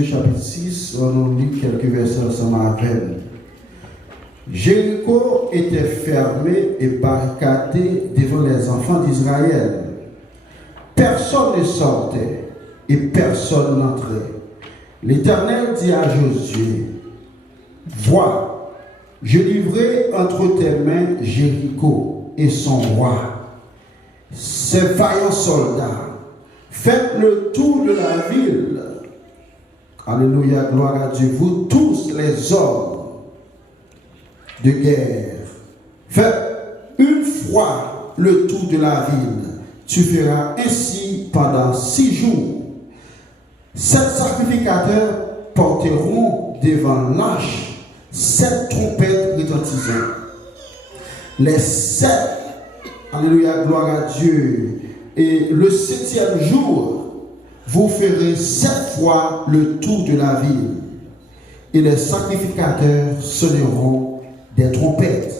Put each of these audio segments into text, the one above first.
Josué chapitre 6, on nous lit quelques versets ensemble avec. Jéricho était fermé et barricadé devant les enfants d'Israël. Personne ne sortait et personne n'entrait. L'Éternel dit à Josué, vois, je livrerai entre tes mains Jéricho et son roi, ses vaillants soldats. Faites le tour de la ville. Alléluia, gloire à Dieu. Vous tous les hommes de guerre, faites une fois le tour de la ville. Tu feras ainsi pendant 6 jours. 7 sacrificateurs porteront devant l'arche 7 trompettes retentissantes. Les 7, alléluia, gloire à Dieu. Et le 7e jour, vous ferez 7 fois le tour de la ville. Et les sacrificateurs sonneront des trompettes.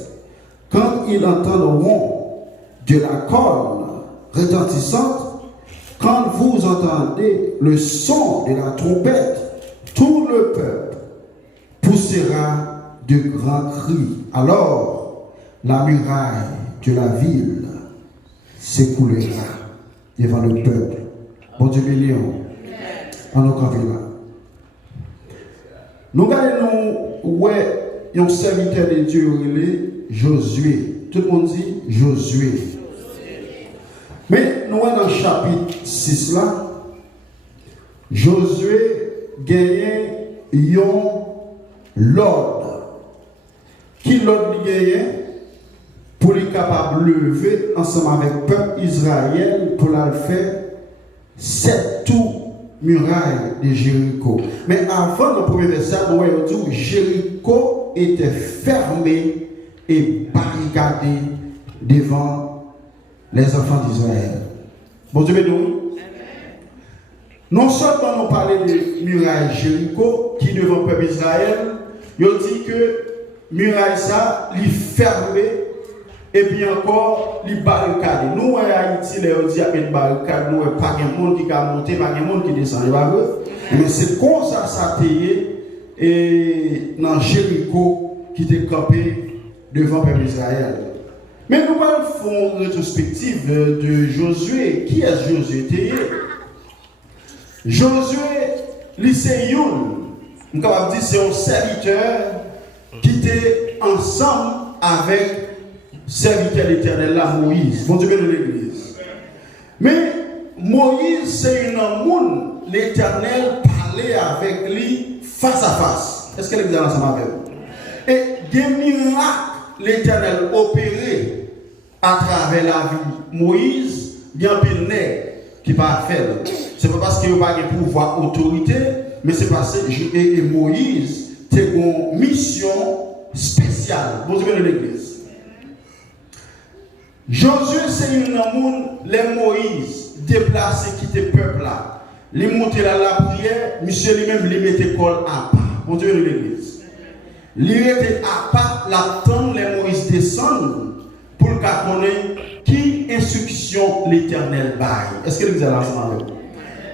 Quand ils entendront de la corne retentissante, quand vous entendez le son de la trompette, tout le peuple poussera de grands cris. Alors, la muraille de la ville s'écoulera devant le peuple. Bon Dieu béni, en nous camper là. Nous regardons, ouais, un serviteur de Dieu, Josué. Tout le monde dit Josué. Mais nous sommes dans le chapitre 6 là. Josué gagnait l'ordre. Qui l'ordre gagnait pour les capables de lever ensemble avec le peuple Israël pour la faire 7 tours murailles de Jéricho. Mais avant le premier verset, nous avons dit que Jéricho était fermé et barricadé devant les enfants d'Israël. Bon Dieu béni. Non seulement nous parlons de muraille Jéricho qui devant le peuple Israël, il dit que muraille ça, il fermé et puis encore, il barricade. Nous, en Haïti, les dit qu'il y a une barricade, nous, pas de monde qui a monté, pas de monde qui descend. Mais c'est comme ça, ça a et dans Jéricho qui était campé devant le peuple Israël. Mais nous allons faire une rétrospective de Josué. Qui est Josué? Josué, c'est on peut dire c'est un serviteur qui était ensemble avec serviteur l'Éternel, là, Moïse. Bon Dieu de l'église. Mais Moïse, c'est un monde, l'Éternel parlait avec lui face à face. Est-ce que l'église est ensemble avec vous? Et des miracles, l'Éternel opérait à travers la vie. Moïse, il y a un peu qui va faire. Ce n'est pas parce qu'il n'y a pas de pouvoir, autorité, mais c'est parce que Moïse, c'est une mission spéciale. Bon Dieu de l'église. Josué, c'est une monde, les Moïse, déplacé, quitter le peuple là. Les monter dans la prière, monsieur lui-même, les mettait col à part. Bon Dieu de l'église. Il était à part, l'attendre, les Moïse descendent pour le cas connaître qui instruction l'Éternel baille. Est-ce que l'église est ensemble avec vous?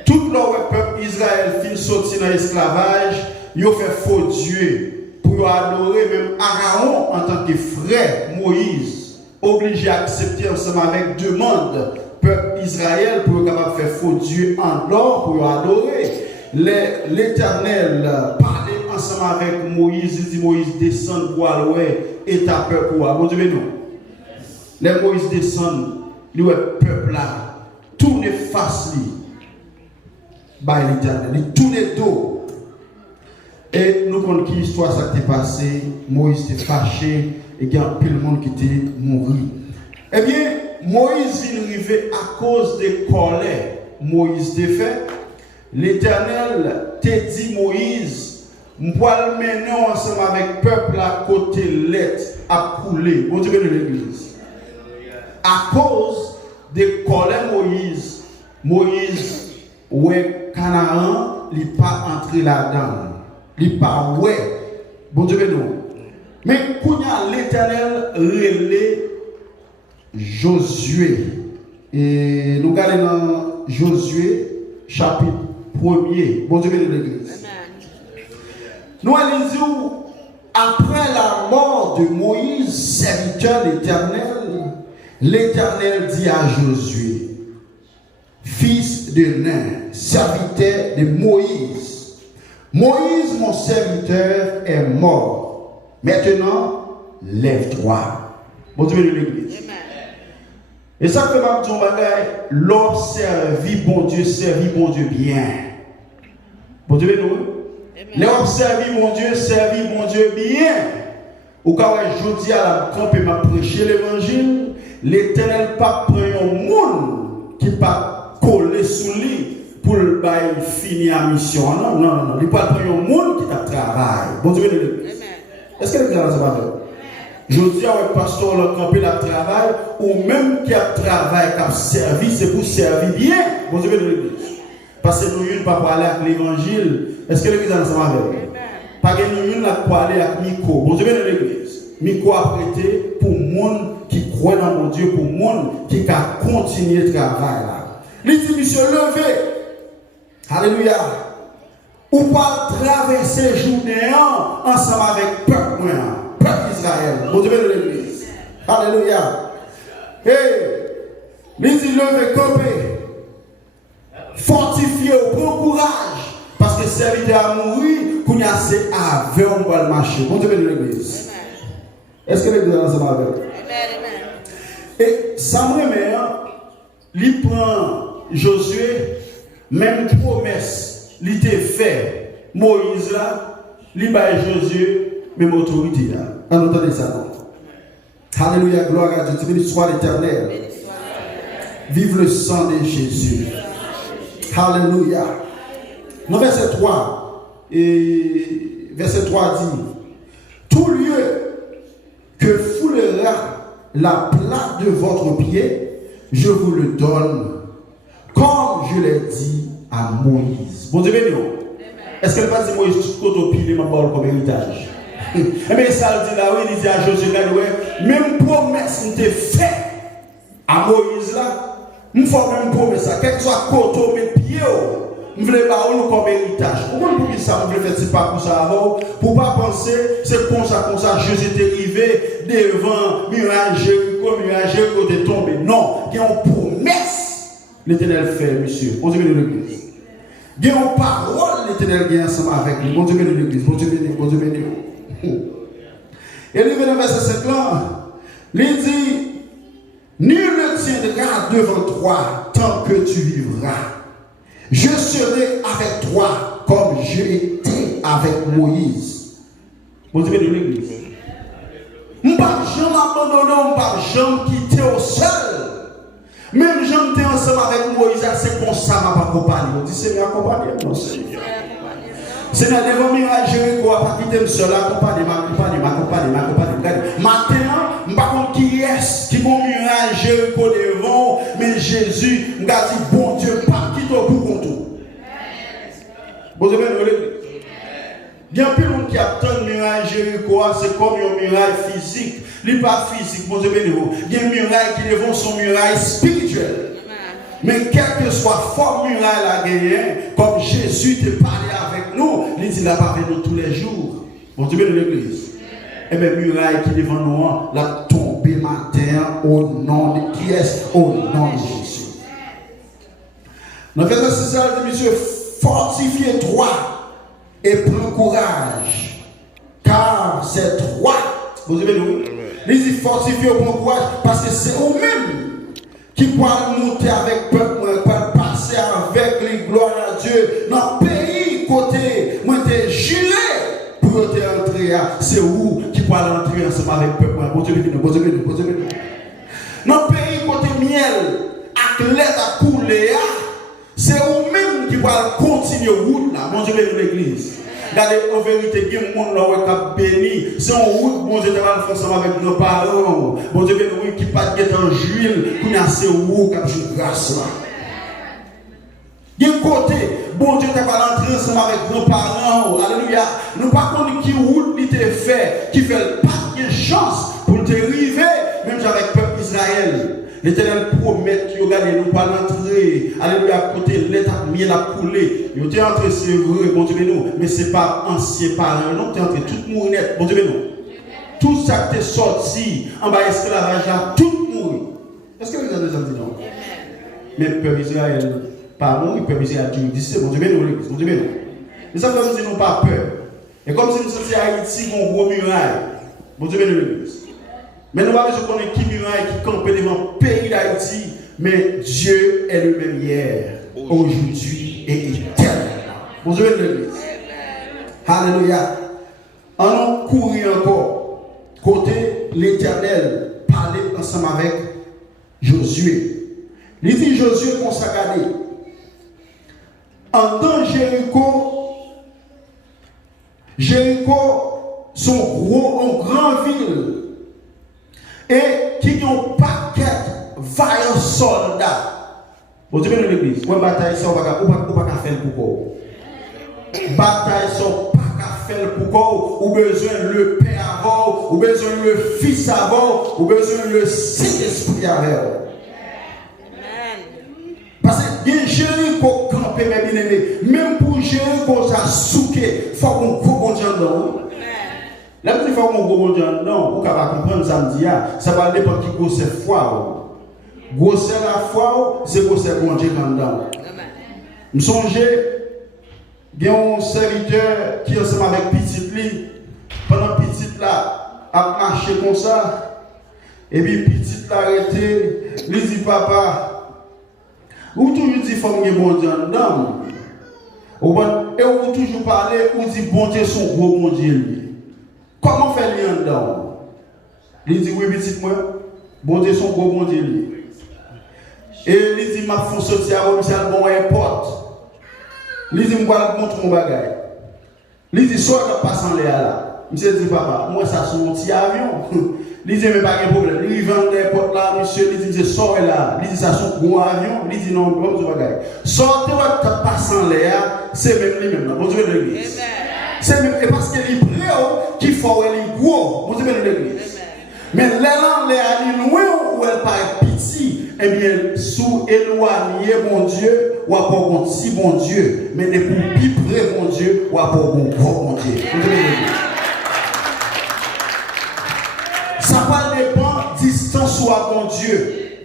Tout le peuple Israël fin sorti dans l'esclavage, il a fait faux Dieu pour adorer même Aaron en tant que frère Moïse. Obligé à accepter ensemble avec demande peuple Israël pour être capable de faire faux Dieu en dehors pour adorer. L'Éternel parlait ensemble avec Moïse, il dit Moïse descend pour aller et ta peuple pour aller. Bon Dieu, non. Les Moïse descendent, le peuple là, tourne face lui. Bah l'Éternel, il tourne dos. Et nous connaissons qui histoire ça qui est passé, Moïse était fâché. Et il y a plus de monde qui était mort. Eh bien, Moïse vient arriver à cause de colère. Moïse t'a fait. L'Éternel t'a dit Moïse, je vais le mener ensemble avec le peuple à côté l'être à couler. Bon Dieu de l'église. À cause de colère Moïse, ouais, Canaan, il n'est pas entré là-dedans. Il n'est pas ouais. Bon Dieu de nous. Mais quand l'Éternel relève Josué, et nous regardons dans Josué, chapitre 1er, bon Dieu béni l'église. nous allons dire, après la mort de Moïse, serviteur de l'Éternel, l'Éternel dit à Josué, fils de Nun, serviteur de Moïse, Moïse, mon serviteur, est mort. Maintenant, lève-toi. Bon Dieu de l'église. Et ça que m'a dit, l'homme servit bon Dieu bien. Bon Dieu, nous. L'homme servit mon Dieu bien. Ou quand je dis à la camp et m'a prêché l'évangile, l'Éternel pas prend un monde qui pas coller sous lui pour le finir la mission. Non. Il pas prendre un monde qui t'a travaillé. Bon Dieu, de l'église. Est-ce que l'église a ça va faire? Je dis à un pasteur le campé la travail, ou même qui a travaillé, qui a servi, c'est pour servir bien. Bon Dieu de l'église. Parce que nous ne pas parler avec l'évangile. Est-ce que l'église a ça va faire? Pas que nous ne pas parler avec Miko. Bon Dieu de l'église. Miko a prêté pour le monde qui croit dans mon Dieu, pour le monde qui a continué le travail là. Il dit, monsieur, levez. Alléluia. Ou pas traverser journée ensemble avec peuple Israël. Bon Dieu de l'église. Alléluia. Et il dit levez, campez. Fortifiez, prends courage. Parce que serviteur a mouru, qu'on a assez avec on va le marcher. Bon Dieu de l'église. Est-ce que l'église est ensemble avec? Et Samuel, il prend Josué, même promesse, il était fait. Moïse là, il bat Josué, même autorité là. On entend ça, non? Alléluia, gloire à Dieu. Béni soit l'Éternel. Vive le sang de Jésus. Alléluia. Dans verset 3, et verset 3 dit, tout lieu que foulera la plate de votre pied, je vous le donne, comme je l'ai dit à Moïse. Bon Dieu béni. Est-ce qu'elle va dire Moïse tout côté au pied de ma parole comme héritage? Eh bien, ça dit là, oui, il dit à Josué, même promesse qui était faite à Moïse là, il faut même promesse, quel que soit côté mes pieds, je voulais pas comme héritage. Pourquoi vous dites ça? Vous voulez faire pas pour ça avant? Pour pas penser, c'est comme ça, Jésus est arrivé devant miracle Jéricho est tombé. Non, il y a une promesse, l'Éternel fait, monsieur. Bon Dieu de l'église. Il y a une parole, l'Éternel vient ensemble avec lui. Bon Dieu de l'église. Bon Dieu béni, bon Dieu béni. Et il vient dans verset 5 là, il dit, nul ne tiendra devant toi tant que tu vivras. Je serai avec toi comme j'ai été avec Moïse. Bon Dieu de l'église. Je ne vais jamais abandonner, je ne vais jamais quitter au seul. Même j'étais ensemble avec Moïse, c'est comme ça m'a accompagné. On dit, Seigneur, accompagne moi, Seigneur. Seigneur, devant miracle, Jéricho, pas quitter le seul, accompagne. Maintenant, je ne sais pas qui est, qui vont miracle, Jéricho devant, mais Jésus, je me dit, bon Dieu, pas quitter pour contour. Bon Dieu, il y a plus de monde qui attend le miracle Jéricho, c'est comme un miracle physique. Il n'est pas physique, bon Dieu, il y a un miracle qui devant son miracle spirituel. Mais quelle que soit forme miracle à gagner, comme Jésus te parlait avec nous, il dit là avec nous tous les jours. Bon Dieu, de l'église. Et bien, muraille qui devant nous, la tombée matin au nom de qui est? Au nom de Jésus. Dans le verset 6, il dit, monsieur, fortifiez-toi et prends courage. Car c'est toi. Vous avez vu? Il dit, fortifiez et prends courage parce que c'est vous-même qui pourra monter avec peuple, passer avec les gloires à Dieu dans le pays côté, moi t'es juré pour te entrer, c'est où qui pourra entrer ensemble avec peuple. Bon Dieu béni, bon Dieu béni, bon Dieu béni. Dans le pays côté miel, avec l'aide à couler, c'est vous-même qui pourra continuer route là. Bon Dieu béni l'église. Regardez, en vérité, il y a des gens qui ont béni. C'est en route, bon Dieu, va le faire ensemble avec nos parents. Bon Dieu, qui ne pas être en juillet, qui a assez haut, qui a une grâce là. Il y a un côté, bon Dieu, tu vas rentrer ensemble avec nos parents. Alléluia. Nous ne pas connaître qui route il t'a fait, qui fait pas de chance pour te arriver, même avec le peuple Israël. L'Éternel promet que regardez, nous pas l'entrer. Alléluia, à côté, l'état miel a coulé. Nous sommes entrés, c'est vrai, bon Dieu, nous. Mais ce n'est pas ancien parent, non, tu es entré tout mourir, bon Dieu, nous. Tout ça qui est sorti en bas esclavage, tout mourir. Est-ce que vous avez déjà dit non? Mais le peuple Israël, pas mourir, le peuple Israël, Dieu dit, c'est bon Dieu, nous, l'église, bon Dieu, nous. Mais ça veut dire que nous n'avons pas peur. Et comme si nous sommes à Haïti, on gros muraille. Bon Dieu, nous, l'église. Mais nous avons besoin de qui muraille qui campe devant le pays d'Haïti. Mais Dieu est le même hier, aujourd'hui et éternellement. Bon Dieu, nous, l'église. Alléluia. En courir encore, côté l'Éternel, parler ensemble avec Josué. Il dit Josué qu'on s'est gardé. En temps Jéricho, son gros, en grande ville, et qui n'ont pas qu'être vaillants soldats. Vous savez dans l'église, une bataille, ça, on va pas faire pour quoi. Bataille, ça, pas faire pour quoi. Ou besoin le Père avant, ou besoin le Fils avant, ou besoin le Saint-Esprit avant. Parce que Jéricho campé, mes bien-aimés, même pour Jéricho, ça souqué, il faut qu'on gros Dieu dedans. Là, il faut qu'on gros Dieu dedans. Pour qu'on comprendre samedi, ça va dépendre qui grosse foi. Grosse la foi, c'est grosse bon Dieu dedans. Je me songe, il y a un serviteur qui est ensemble avec petit li, pendant petit là, a marché comme ça, et puis petit l'a arrêté, lui dit papa, ou toujours dit faut que bon Dieu dedans. Et ou toujours parler, ou dit bon Dieu son gros bon Dieu. Comment faire lien dedans? Il dit oui petit moi, bon Dieu son gros bon Dieu. Et il dit ma fond sortir à Michel bon importe. Il dit moi montre mon bagage. Il dit soit de passe en l'air là. Monsieur dit papa, moi ça c'est mon petit avion. Il dit mais pas de problème. Il vend l'airport là, monsieur, il dit sort là. Il dit ça c'est gros avion. Il dit non, bon Dieu bagage. Sortez de passe en l'air, c'est même lui même. Bon Dieu de l'église. C'est même et parce que les prêts qui font les gros, bon Dieu de l'église. Mais l'élan l'air il loin ou elle paraît petit. Eh bien, sous éloigné, mon Dieu, ou à pour bon si bon Dieu, mais ne pour plus près, mon Dieu, ou à pour bon bon Dieu. Ça va dépendre distance ou à bon Dieu.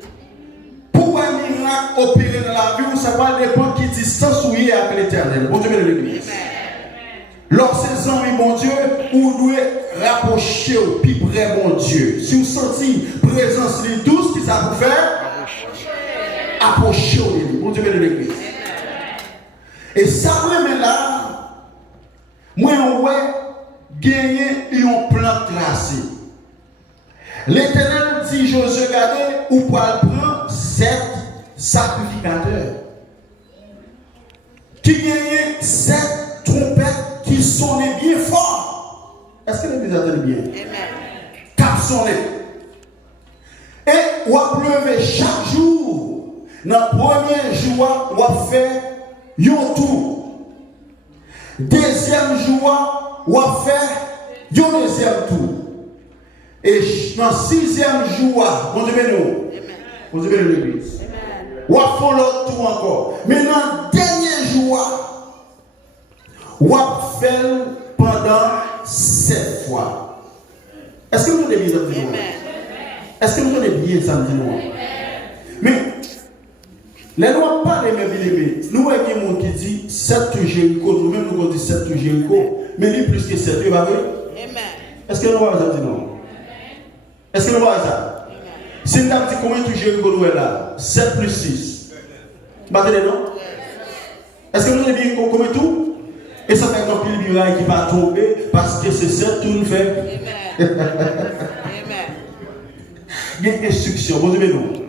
Pour un miracle opérer dans la vie, ça va dépendre qui distance ou est avec l'Éternel. Bon Dieu, de l'église. Lorsque ces amis, mon Dieu, vous devez rapprocher au plus près, mon Dieu. Si vous sentez présence les douce, qui ça vous fait? Approchez mon Dieu de l'église. Et ça, même là, moi, on va gagner un plan tracé. L'Éternel dit Josué, regardez, où pour prendre 7 sacrificateurs qui gagnent 7 trompettes qui sonnaient bien fort. Est-ce que l'église a entendu bien? Amen. 4 sonnaient. Et on va lever chaque jour. Dans le premier jour, on va faire un tour. Deuxième jour, on va faire un deuxième tour. Et dans le sixième jour, on va faire l'église. On va faire l'autre tour encore. Mais dans le dernier jour, on va faire pendant 7 fois. Est-ce que vous avez bien ça? Est-ce que vous avez bien ça? Mais les lois pas les mêmes éléments. Nous avons des gens qui disent 7 Jéricho, nous-mêmes nous disons 7 Jéricho, mais il plus que 7, vous voyez? Est-ce que nous avons ça? Non. Est-ce que nous avons ça? Si nous avons dit combien de Jéricho nous est là? 7 plus 6. Battez-les, non? Est-ce que nous avons dit combien tout? Et ça fait un pile muraille qui va tomber parce que c'est 7 tout nous fait. Il y a une instruction, vous devez nous.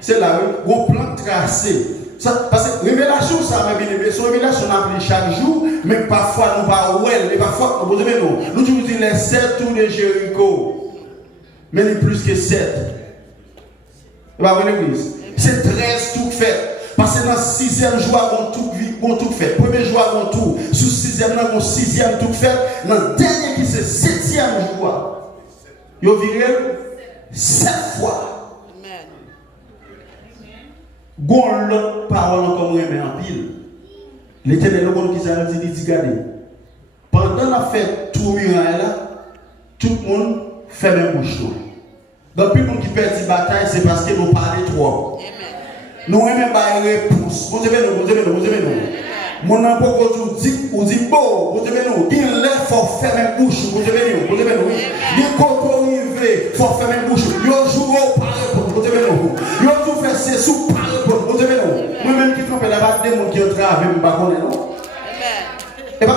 C'est là où on plan tracé. Ça, parce que révélation, ça m'a bien aimé. Son révélation, on appelle chaque jour, mais parfois nous pas well, et parfois, vous devez nous. Nous disons les 7 tours de Jéricho. Mais il y a plus que 7. Vous voyez l'église? C'est 13 tours fait. Parce que dans le 6e jour, on tout fait. Premier jour, on tout. Sous 6e, on 6e tout fait. Dans le dernier qui c'est 7e jour, il y a 7 fois. gon l'autre parole encore remet en pile. L'Éternel qui s'est dit regardez. Pendant la fête tout muraille là, tout le monde fait même bouche. Donc plus le monde qui perd la bataille, c'est parce que nous parlons trop. Nous aimons pas réponse. Vous aimez nous. Mon amour dit bon, vous aimez nous. Il faut faire même bouche. Vous aimez nous. Il faut faire même bouche. Il joue au parler. Vous aimez nous. Il tout faire c'est sous parler. Vous aimez nous. Moi-même qui trompe la bataille, des gens qui ont travaillé, je ne sais pas. Et bien,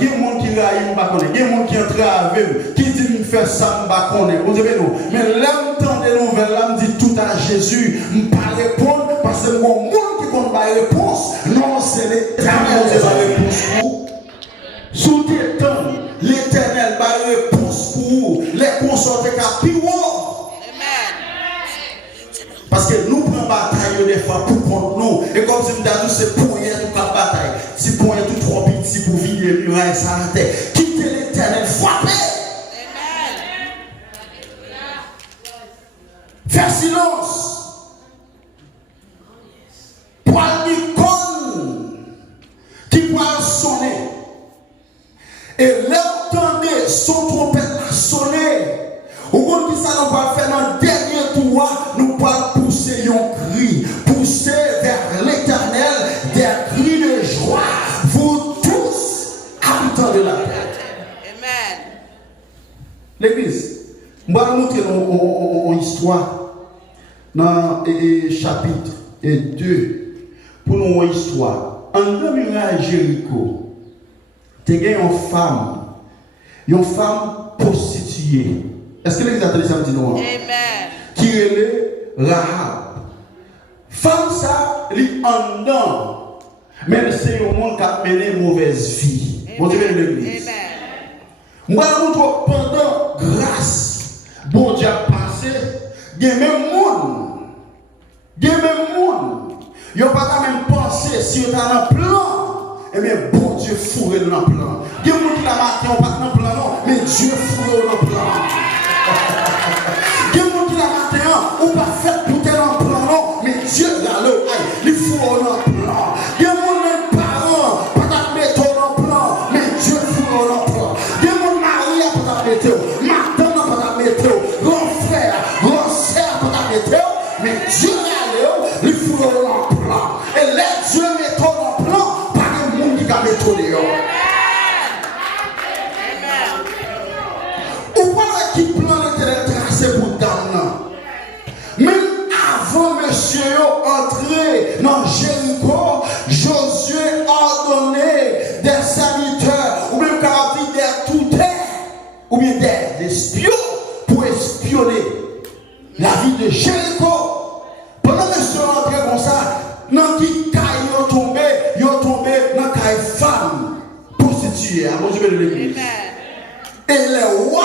il y a des gens qui raillent, il y a des gens qui ont travaillé, qui disent que faire ça, je ne sais pas. Vous aimez nous. Mais l'entend des nouvelles, là, me dit tout à Jésus, je ne peux pas répondre parce que mon monde qui compte pas réponse. Non, c'est l'Éternel qui va réponse pour vous. Sous tes temps, l'Éternel va réponse pour vous. Les consortés qui ont. Parce que nous prenons bataille des fois pour contre nous. Et comme si nous avons c'est pour rien toute la bataille. Si pour rien tout trop petit pour vivre les murailles s'arrêter. Quittez l'Éternel, frappez. Faire silence. Poil d'icône qui pourra sonner. Et l'entendez son trompette à sonner. Au monde qui ça nous va faire dans le dernier tour, nous pourrons pousser un cri, pousser vers l'Éternel des cris de joie. Vous tous, habitants de la terre. Amen. L'église, je vais vous montrer une histoire dans le chapitre 2. Pour nous, une histoire. En deux murailles Jéricho, tu as une femme prostituée. Est-ce que l'église a entendu ça me dit non? Amen. Qui est Rahab. Femme ça, elle est en dedans. Mais c'est au monde qui a mené une mauvaise vie. Vous avez l'église. Moi, pendant grâce, bon Dieu a passé, il y a même monde. Il y a même monde. Il n'y a pas même pensé si on a un plan. Eh bien, bon Dieu fourré dans le plan. Il y a des gens qui l'ont marqué, on pas dans le plan, non, mais Dieu fourré dans le plan. Il y a des gens qui l'ont marqué, on pas fait pour tel en plan, non, mais Dieu là, il fourré dans le plan. Il y a des gens même parents, pas dans le plan, mais Dieu fourré dans le plan. Il y a des gens mariés, pas dans le météo, madame, pas dans le météo, grand frère, grand sœur, pas dans le météo, mais Dieu là, il fourré dans le plan. Et les Dieu mettent dans le plan, pas de monde qui a mis tout dehors. Ou pas qui plan l'Éternel tracé pour dame. Même avant monsieur entrer dans Jéricho, Josué a ordonné des serviteurs, ou même caractère des tuteurs, ou bien des espions pour espionner la vie de Jéricho. Pendant que monsieur entré comme ça, dans qui caille ils ont tombé dans caille femme prostituée. À mon Dieu de l'église. Et les rois,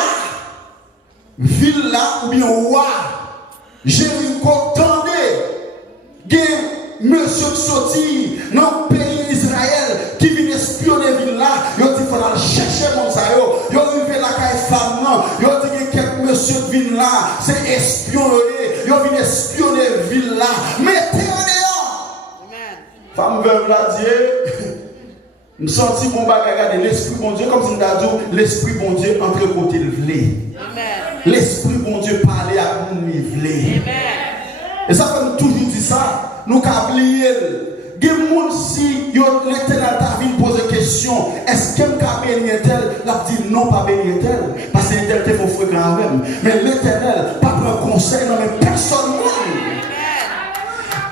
ville là, ou bien roi, Jéricho tendait, monsieur qui sortit dans le pays d'Israël, qui vient espionner ville là, il dit qu'il faut aller chercher mon ça, il arrivé la caille femme, il dit que quelques monsieur qui viennent là, c'est espionner, il vient espionner ville là, mettez en dehors. Femme veuve là, Dieu. Je me sens mon bagage, l'esprit bon Dieu, comme si nous avons dit, l'esprit bon Dieu entre côté le vlé. L'esprit bon Dieu parlait à nous, il vlé. Et ça fait toujours dire ça, nous avons oublié. Il y a des gens si l'Éternel t'a vu poser question, est-ce qu'elle a béni tel? Il a dit non, pas béni tel. Parce que l'Éternel te fait fréquent avec. Mais l'Éternel, pas prendre conseil, non, mais personne.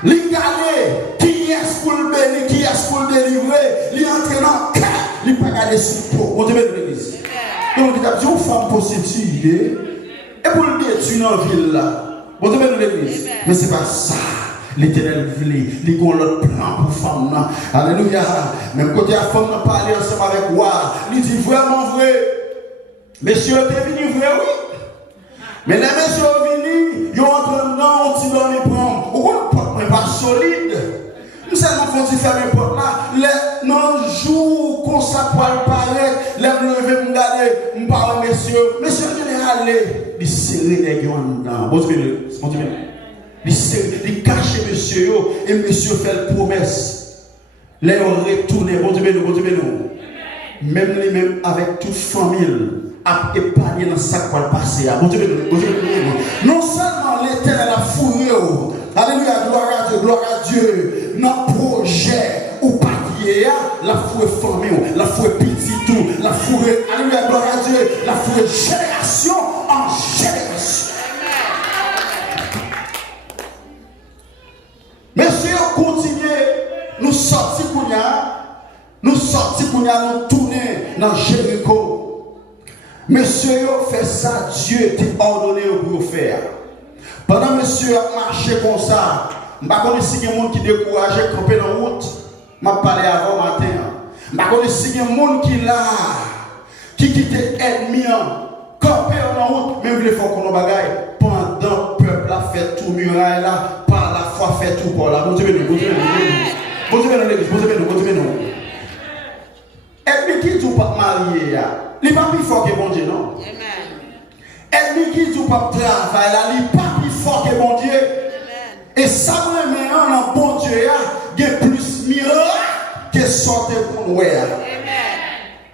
Regardez qui est pour le bénir, qui est pour le délivrer, il entre dans le cœur, il ne peut pas garder sous peau. On te met de l'église. Donc, il a dit une femme prostituée, et pour le détruire dans la ville là, on te met de l'église. Mais ce n'est pas ça. L'Éternel voulait, il a l'autre plan pour femme là. Alléluia. Même quand la femme n'a parlé ensemble avec moi, il dit vraiment vrai. Messieurs, t'es venu vrai, oui. Mais les messieurs sont venus, ils ont entré dans un petit dans les pommes. Pourquoi le porte n'est pas solide? Nous seulement quand ils ferment les portes là, dans le jour qu'on s'appelle paraître, les lever, me garder, me parler, messieurs, je vais aller, ils serrer les gens dedans. Bon, il il cache monsieur et monsieur fait la promesse. Là, on retourne, bon Dieu, nous. Même les mêmes avec toute famille, à épargner dans ça qui va passer. Bon Dieu, non seulement l'Éternel a fouillé, alléluia, gloire à Dieu, notre projet ou pas la fouille famille, la fouille petit tout, la fouille, alléluia, gloire à Dieu, la fouille génération en génération. Monsieur, continuez, nous sortis nous tourner dans Jéricho. Monsieur, fait ça, Dieu t'a ordonné pour faire. Pendant monsieur a marché comme ça, je ne sais pas si il y a des gens qui découragent, camper dans la route. Je parlé avant matin. Je ne sais pas si il y a des gens qui là, qui quittent l'ennemi, camper dans la route, même les fois qu'on a bagaille. Pendant le peuple a fait tout muraille là, par la foi fait tout pour là. Bon Dieu, nous. Ennemi qui ne pas marier, il n'est pas plus fort que bon Dieu, non? Ennemi qui ne pas travailler, il n'est pas plus fort que bon Dieu. Et ça, maintenant, bon Dieu, il y a plus miracle que sortir pour nous.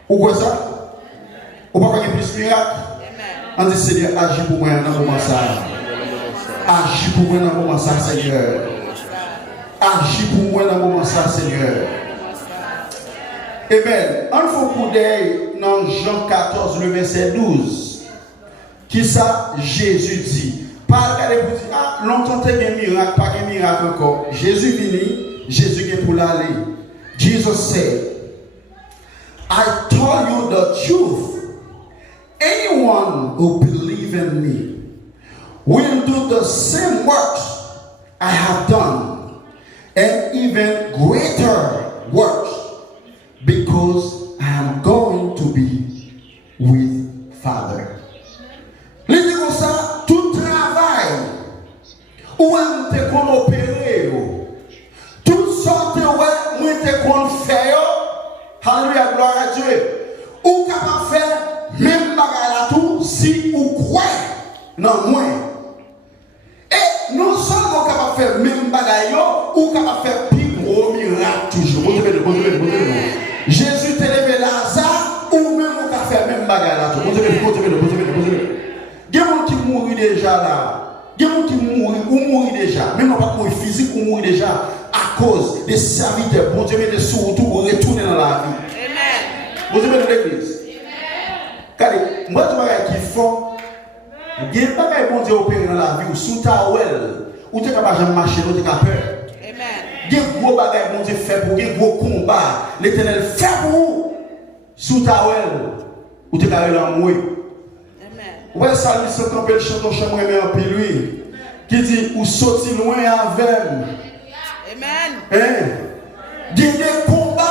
Ou quoi ça? Ou pas qu'il y a plus miracle? On dit Seigneur, agis pour moi dans le moment ça. Agis pour moi dans le moment ça, Seigneur. Agis pour moi dans le moment ça, Seigneur. Amen. On fait un coup d'œil dans Jean 14, le verset 12. Qui ça, Jésus dit? Pas regarder pour dire, ah, longtemps t'es un miracle, pas un miracle encore. Jésus vini, Jésus est pour l'aller. Jesus said, I told you the truth. Anyone who believes in me will do the same works I have done, and even greater works, because I am going to be with Father. Lisez comme ça, tout travail où on te qu'on opérer, toute sorte où on te qu'on fait, alléluia, gloire à Dieu, ou capable de faire même bagarre là tout si ou croit non moins. Et non seulement capable de faire même bagarre, ou capable de faire plus gros miracle toujours. Jésus t'a levé Lazare, ou même ou capable de faire même bagarre là tout. Il y a des gens qui mourent déjà là. Il y a des gens qui mourent déjà. Même pas mourir physique ou mourir déjà à cause des serviteurs. Bon Dieu, mettez surtout pour retourner dans la vie. Amen. Bon Dieu, mettez dans l'église. Car moi, je vois qu'il faut. Il n'y a pas de bon Dieu opérer dans la vie ou sous ta ouelle. Ou tu n'es pas jamais marcher, ou tu n'as peur. Il y a des gros bagages bon Dieu fait pour, il y a des gros combats. L'Éternel fait pour vous. Sous ta ouelle. Ou tu n'as pas mourir. Ouais, ça lui se camper le chanton chambre mais en pile lui qui dit ou sorti loin avec. Amen. Hein? Des combats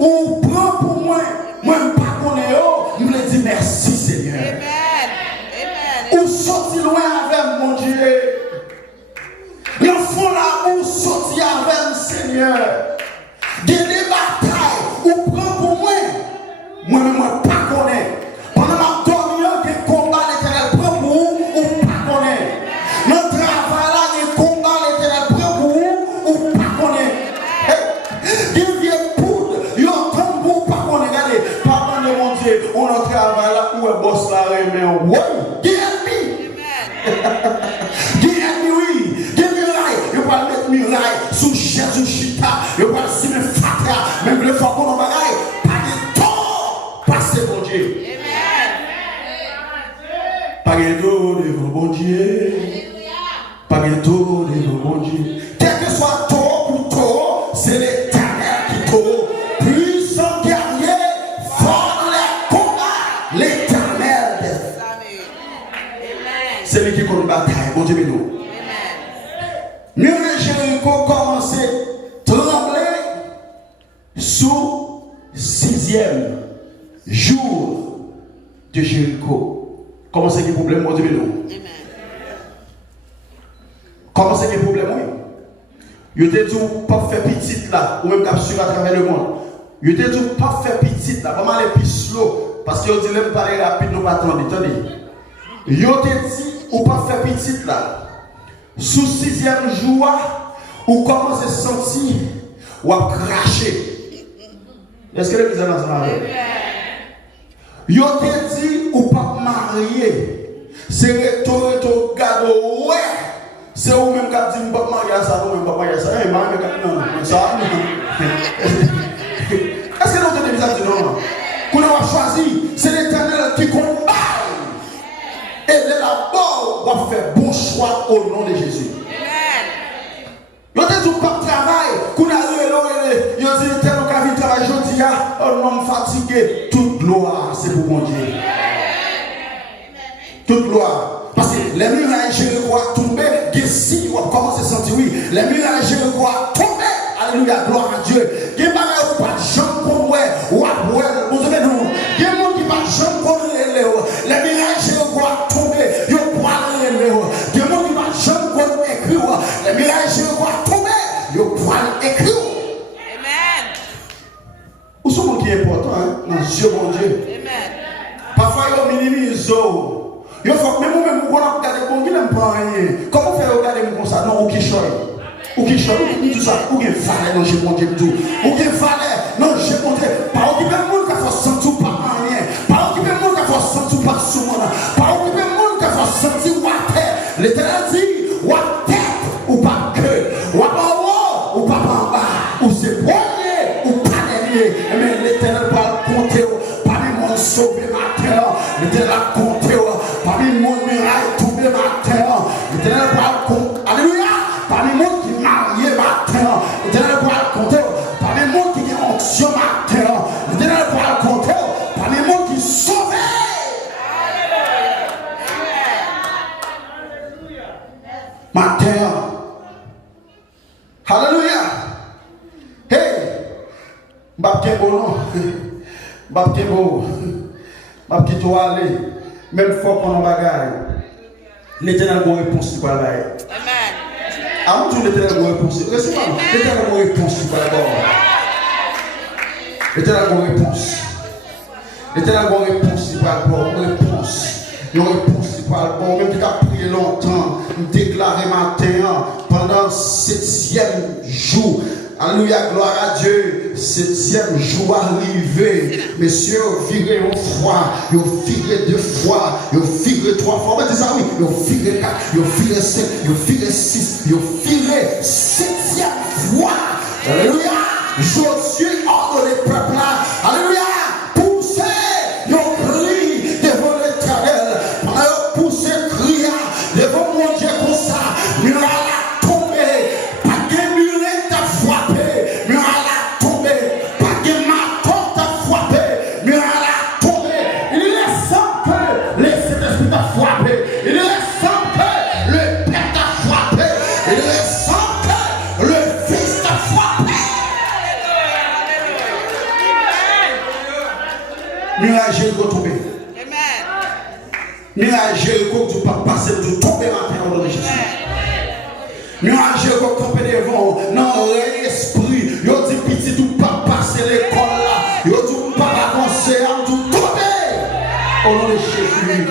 ou prend pour moi pas connaître, me le dit merci Seigneur. Amen. Ou sorti loin avec mon Dieu. L'enfant là ou sorti avec Seigneur. Des batailles ou prend pour moi pas connaître. Pendant ma dormir, des combats l'Éternel prend pour vous ou pas connaître. Notre travail là, des combats l'Éternel prend pour vous ou pas connaître. Des vieilles poudres, ils ont tombé ou pas connaître. Regardez, pardon de mon Dieu, on a travail là où est boss là, mais oui, qui ennemi. Qui ennemi, oui. Qui muraille, il va mettre muraille sous Jésus Chita, il va se mettre fatra, même le fois qu'on a bagaille, pas de temps, passer mon Dieu. Pas de dos devant bon Dieu. Pas de dos devant bon Dieu. Quel que soit tort ou tort, c'est l'Éternel qui tort. Puissant guerrier, fort dans les combats, l'Éternel des armées. C'est lui qui connaît la bataille. Bon Dieu, nous. Nous, Jéricho, commencé à trembler sous 6e jour de Jéricho. Comment c'est qu'il y a un problème, mon Dieu, nous? Comment c'est qu'il y a un problème, oui? Vous êtes dit, pas faire petite là, ou même capture à travers le monde. Vous êtes dit, pas faire petite là, pas mal plus slow, parce que vous dites, parler rapide, nous pas attendre, attendez. Vous êtes dit, ou pas faire petite là. Sous 6e jour, ou commence à sentir ou à cracher. Est-ce que l'église est ensemble? Yo te dit ou pas marié. C'est retour gado ouais. C'est ou même qui dit pas marié ça, ou même pas marié ça. Eh non, ça. Est-ce que nous devons dire non? Qu'on a choisi, c'est l'Éternel qui combat. Et là-bas, on va faire bon choix au nom de Jésus. Yo te dit pas travail, qu'on a yo dit l'Éternel qui vient travailler aujourd'hui, un homme fatigué, toute gloire c'est pour mon Dieu. Toute gloire. Parce que les murailles Jéricho tomber, si on commence à sentir oui, les murailles Jéricho tomber. Alléluia, gloire à Dieu. Il y a des gens qui ne sont pas ouais, ou à boire, vous avez nous. Il y a des gens qui ne sont pas les mirages Jéricho tomber, ils vont boire les léos. Il y a des gens qui ne sont pas écrire, les mirages Jéricho tomber, ils vont boire écrire. Amen. Où sont les qui est important, hein? Dans Dieu, mon Dieu. Amen. Parfois, ils minimisent. Il faut même vous regarder comme il n'aime pas rien. Comment faire regarder comme ça? Non, ou qui choisit. Ou qui choisit, ou tout ça. Ou qui fallait, non, j'ai monté tout. Ou qui fallait, non, j'ai monté. Pas occuper le monde qui a fait sentir par rien. Pas occuper le monde qui a fait sentir par ce monde. Pas occuper le monde qui a fait sentir ou à terre. L'Éternel dit, ou à tête, ou pas queue. Ou à en haut, ou pas en bas. Ou c'est premier, ou pas dernier. Mais l'Éternel va compter. Parmi mon sauvé matin. L'Éternel va compter. Parmi mon miracle tombé matin, l'Éternel va compter. Alléluia. Parmi mon qui est marié matin, l'Éternel va compter. Parmi mon qui est onction matin, l'Éternel va compter. Parmi mon qui est sauvé. Matin. Alléluia. Hey. Baptême non. Baptême toi aller. Même fois qu'on en bagaille, l'Éternel a une réponse pour la bagaille. Amen. À vous, l'Éternel a une réponse. L'Éternel a une réponse pour la bagaille. L'Éternel a une réponse. L'Éternel a une réponse pour la bagaille. Une réponse pour la bagaille. Même si tu as prié longtemps, déclaré matin, pendant 7e jour. Alléluia, gloire à Dieu. 7e jour arrivé. Messieurs, virez une fois, virez 2 fois, virez 3 fois. On va dire ça, oui. Virez 4, virez 5, virez 6, virez 7e fois. Alléluia. Josué ordonne les peuples là. Alléluia. Poussez, cri devant l'Éternel. Poussez, criez devant mon Dieu comme ça. Mirage Jéricho tombé. Mirage Jéricho tu pas passer de tomber matin au nom de Jésus. Mirage Jéricho campé devant non l'esprit. Yo dit petit tout pas passer l'école là. Yo dit pas avancer en tout tomber. Au nom de Jésus.